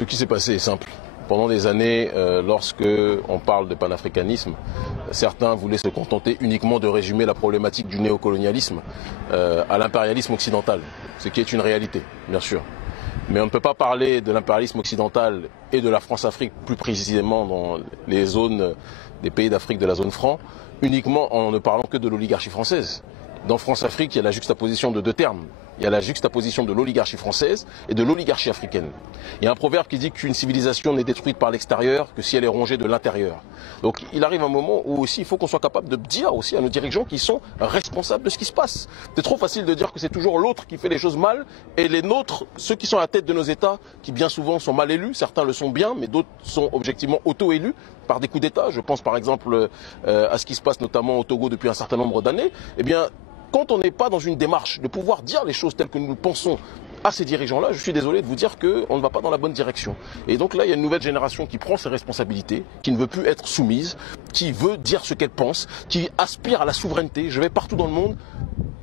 Ce qui s'est passé est simple. Pendant des années, lorsque on parle de panafricanisme, certains voulaient se contenter uniquement de résumer la problématique du néocolonialisme à l'impérialisme occidental, ce qui est une réalité, bien sûr. Mais on ne peut pas parler de l'impérialisme occidental et de la France-Afrique, plus précisément dans les zones des pays d'Afrique de la zone franc, uniquement en ne parlant que de l'oligarchie française. Dans France-Afrique, il y a la juxtaposition de deux termes. Il y a la juxtaposition de l'oligarchie française et de l'oligarchie africaine. Il y a un proverbe qui dit qu'une civilisation n'est détruite par l'extérieur que si elle est rongée de l'intérieur. Donc il arrive un moment où aussi il faut qu'on soit capable de dire aussi à nos dirigeants qu'ils sont responsables de ce qui se passe. C'est trop facile de dire que c'est toujours l'autre qui fait les choses mal et les nôtres, ceux qui sont à la tête de nos États, qui bien souvent sont mal élus, certains le sont bien, mais d'autres sont objectivement auto-élus par des coups d'État. Je pense par exemple à ce qui se passe notamment au Togo depuis un certain nombre d'années. Eh bien, quand on n'est pas dans une démarche de pouvoir dire les choses telles que nous le pensons à ces dirigeants-là, je suis désolé de vous dire qu'on ne va pas dans la bonne direction. Et donc là, il y a une nouvelle génération qui prend ses responsabilités, qui ne veut plus être soumise, qui veut dire ce qu'elle pense, qui aspire à la souveraineté. Je vais partout dans le monde.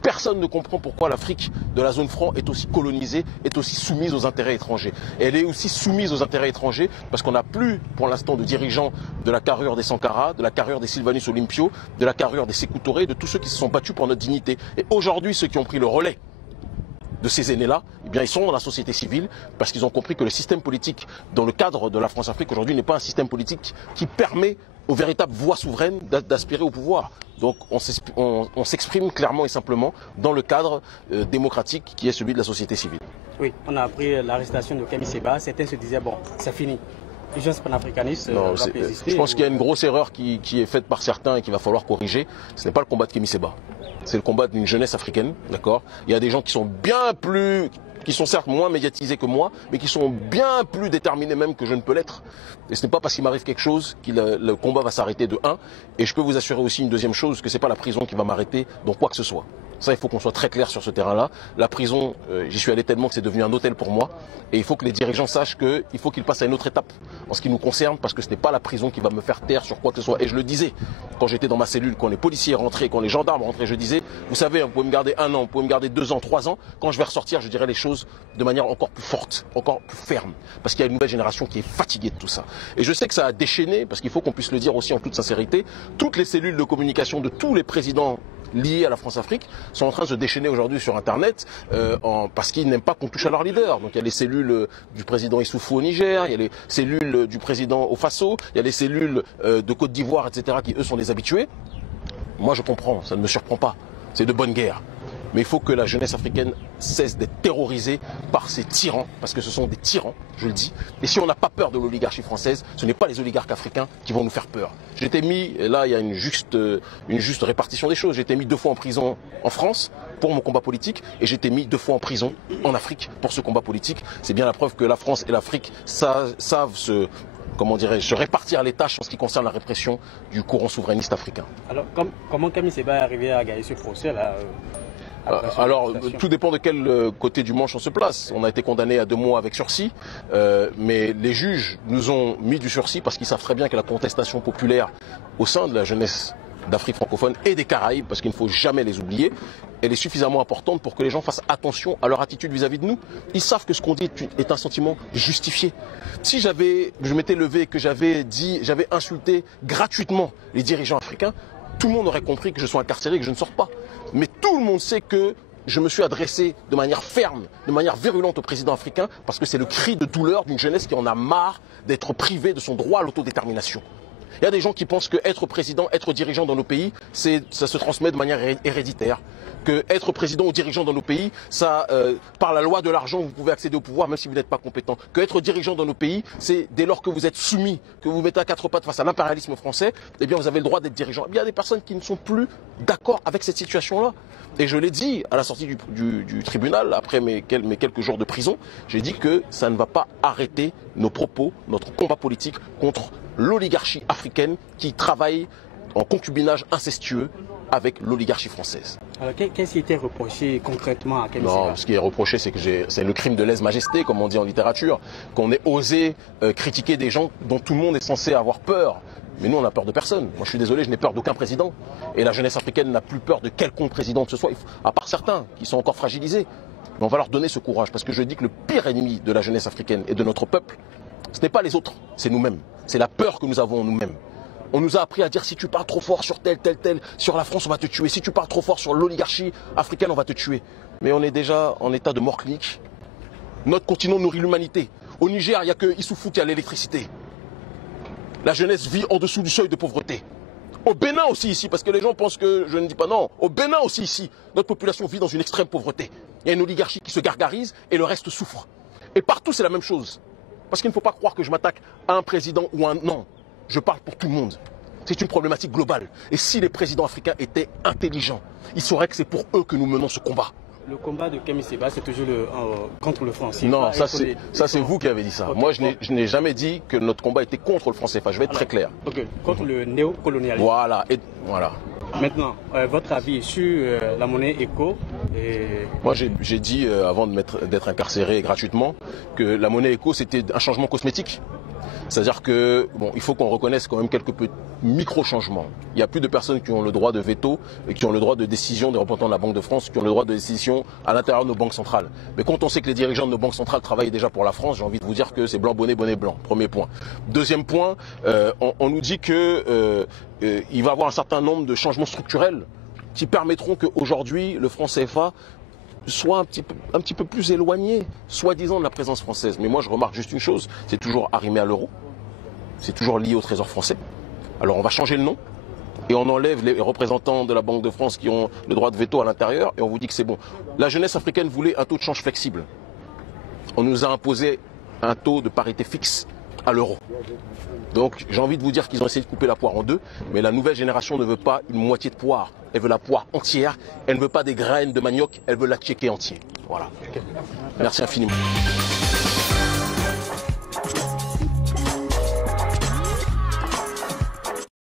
Personne ne comprend pourquoi l'Afrique de la zone franc est aussi colonisée, est aussi soumise aux intérêts étrangers. Et elle est aussi soumise aux intérêts étrangers parce qu'on n'a plus pour l'instant de dirigeants de la carrure des Sankara, de la carrure des Sylvanus Olympio, de la carrure des Sékou Touré, de tous ceux qui se sont battus pour notre dignité. Et aujourd'hui, ceux qui ont pris le relais de ces aînés-là, eh bien, ils sont dans la société civile parce qu'ils ont compris que le système politique dans le cadre de la France-Afrique aujourd'hui n'est pas un système politique qui permet aux véritables voix souveraines d'aspirer au pouvoir. Donc on s'exprime clairement et simplement dans le cadre démocratique qui est celui de la société civile. Oui, on a appris l'arrestation de Kémy Séba. Certains se disaient, bon, c'est fini. L'urgence panafricaniste va persister. Je pense qu'il y a une grosse erreur qui est faite par certains et qu'il va falloir corriger. Ce n'est pas le combat de Kémy Séba. C'est le combat d'une jeunesse africaine, d'accord. Il y a des gens qui sont bien plus, qui sont certes moins médiatisés que moi, mais qui sont bien plus déterminés même que je ne peux l'être. Et ce n'est pas parce qu'il m'arrive quelque chose que le combat va s'arrêter de un. Et je peux vous assurer aussi une deuxième chose, que ce n'est pas la prison qui va m'arrêter dans quoi que ce soit. Ça, il faut qu'on soit très clair sur ce terrain-là. La prison, j'y suis allé tellement que c'est devenu un hôtel pour moi. Et il faut que les dirigeants sachent qu'il faut qu'ils passent à une autre étape en ce qui nous concerne, parce que ce n'est pas la prison qui va me faire taire sur quoi que ce soit. Et je le disais, quand j'étais dans ma cellule, quand les policiers rentraient, quand les gendarmes rentraient, je disais, vous savez, vous pouvez me garder 1 an, vous pouvez me garder 2 ans, 3 ans. Quand je vais ressortir, je dirai les choses de manière encore plus forte, encore plus ferme. Parce qu'il y a une nouvelle génération qui est fatiguée de tout ça. Et je sais que ça a déchaîné, parce qu'il faut qu'on puisse le dire aussi en toute sincérité, toutes les cellules de communication de tous les présidents liés à la France-Afrique sont en train de se déchaîner aujourd'hui sur Internet parce qu'ils n'aiment pas qu'on touche à leur leader. Donc il y a les cellules du président Issoufou au Niger, il y a les cellules du président au Faso, il y a les cellules de Côte d'Ivoire, etc. qui eux sont des habitués. Moi je comprends, ça ne me surprend pas, c'est de bonne guerre. Mais il faut que la jeunesse africaine cesse d'être terrorisée par ces tyrans, parce que ce sont des tyrans, je le dis. Et si on n'a pas peur de l'oligarchie française, ce n'est pas les oligarques africains qui vont nous faire peur. J'étais mis, et là il y a une juste répartition des choses, j'ai été mis 2 fois en prison en France pour mon combat politique, et j'ai été mis 2 fois en prison en Afrique pour ce combat politique. C'est bien la preuve que la France et l'Afrique savent se répartir les tâches en ce qui concerne la répression du courant souverainiste africain. Alors comment Kémy Séba est arrivé à gagner ce procès-là alors, tout dépend de quel côté du manche on se place. On a été condamné à 2 mois avec sursis, mais les juges nous ont mis du sursis parce qu'ils savent très bien que la contestation populaire au sein de la jeunesse d'Afrique francophone et des Caraïbes, parce qu'il ne faut jamais les oublier, elle est suffisamment importante pour que les gens fassent attention à leur attitude vis-à-vis de nous. Ils savent que ce qu'on dit est un sentiment justifié. Si je m'étais levé et que j'avais insulté gratuitement les dirigeants africains, tout le monde aurait compris que je suis incarcéré et que je ne sors pas. Mais tout le monde sait que je me suis adressé de manière ferme, de manière virulente au président africain, parce que c'est le cri de douleur d'une jeunesse qui en a marre d'être privée de son droit à l'autodétermination. Il y a des gens qui pensent que être président, être dirigeant dans nos pays, ça se transmet de manière héréditaire. Que être président ou dirigeant dans nos pays, par la loi de l'argent, vous pouvez accéder au pouvoir même si vous n'êtes pas compétent. Que être dirigeant dans nos pays, c'est dès lors que vous êtes soumis, que vous mettez à 4 pattes face à l'impérialisme français, eh bien vous avez le droit d'être dirigeant. Eh bien, il y a des personnes qui ne sont plus d'accord avec cette situation-là. Et je l'ai dit à la sortie du tribunal, après mes quelques jours de prison, j'ai dit que ça ne va pas arrêter nos propos, notre combat politique contre l'oligarchie africaine qui travaille en concubinage incestueux avec l'oligarchie française. Alors qu'est-ce qui était reproché concrètement à Kémy Séba? Non, ce qui est reproché, c'est que c'est le crime de lèse-majesté, comme on dit en littérature, qu'on ait osé critiquer des gens dont tout le monde est censé avoir peur. Mais nous, on n'a peur de personne. Moi, je suis désolé, je n'ai peur d'aucun président. Et la jeunesse africaine n'a plus peur de quelconque président que ce soit, à part certains qui sont encore fragilisés. Mais on va leur donner ce courage, parce que je dis que le pire ennemi de la jeunesse africaine et de notre peuple, Ce n'est pas les autres, c'est nous-mêmes. C'est la peur que nous avons en nous-mêmes. On nous a appris à dire si tu parles trop fort sur tel, sur la France, on va te tuer. Si tu parles trop fort sur l'oligarchie africaine, on va te tuer. Mais on est déjà en état de mort clinique. Notre continent nourrit l'humanité. Au Niger, il n'y a que Issoufou qui a l'électricité. La jeunesse vit en dessous du seuil de pauvreté. Au Bénin aussi ici, parce que les gens pensent que je ne dis pas non. Au Bénin aussi ici, notre population vit dans une extrême pauvreté. Il y a une oligarchie qui se gargarise et le reste souffre. Et partout, c'est la même chose. Parce qu'il ne faut pas croire que je m'attaque à un président ou à un... Non, je parle pour tout le monde. C'est une problématique globale. Et si les présidents africains étaient intelligents, ils sauraient que c'est pour eux que nous menons ce combat. Le combat de Kémy Séba, c'est toujours contre le franc CFA. Non, ça c'est vous qui avez dit ça. Okay. Moi, je n'ai jamais dit que notre combat était contre le franc CFA. Je vais être très clair. Ok, contre le néocolonialisme. Voilà, voilà. Maintenant, votre avis sur la monnaie éco Moi, j'ai dit, avant d'être incarcéré gratuitement, que la monnaie éco, c'était un changement cosmétique. C'est-à-dire que, bon, il faut qu'on reconnaisse quand même quelques petits micro-changements. Il n'y a plus de personnes qui ont le droit de veto et qui ont le droit de décision des représentants de la Banque de France, qui ont le droit de décision à l'intérieur de nos banques centrales. Mais quand on sait que les dirigeants de nos banques centrales travaillent déjà pour la France, j'ai envie de vous dire que c'est blanc, bonnet, bonnet, blanc. Premier point. Deuxième point, on nous dit que il va y avoir un certain nombre de changements structurels qui permettront qu'aujourd'hui, le franc CFA soit un petit peu plus éloigné, soi-disant, de la présence française. Mais moi, je remarque juste une chose, c'est toujours arrimé à l'euro, c'est toujours lié au trésor français. Alors, on va changer le nom, et on enlève les représentants de la Banque de France qui ont le droit de veto à l'intérieur, et on vous dit que c'est bon. La jeunesse africaine voulait un taux de change flexible. On nous a imposé un taux de parité fixe à l'euro. Donc, j'ai envie de vous dire qu'ils ont essayé de couper la poire en deux, mais la nouvelle génération ne veut pas une moitié de poire. Elle veut la poire entière, elle ne veut pas des graines de manioc, elle veut la tchéquer entière. Voilà. Okay. Merci infiniment.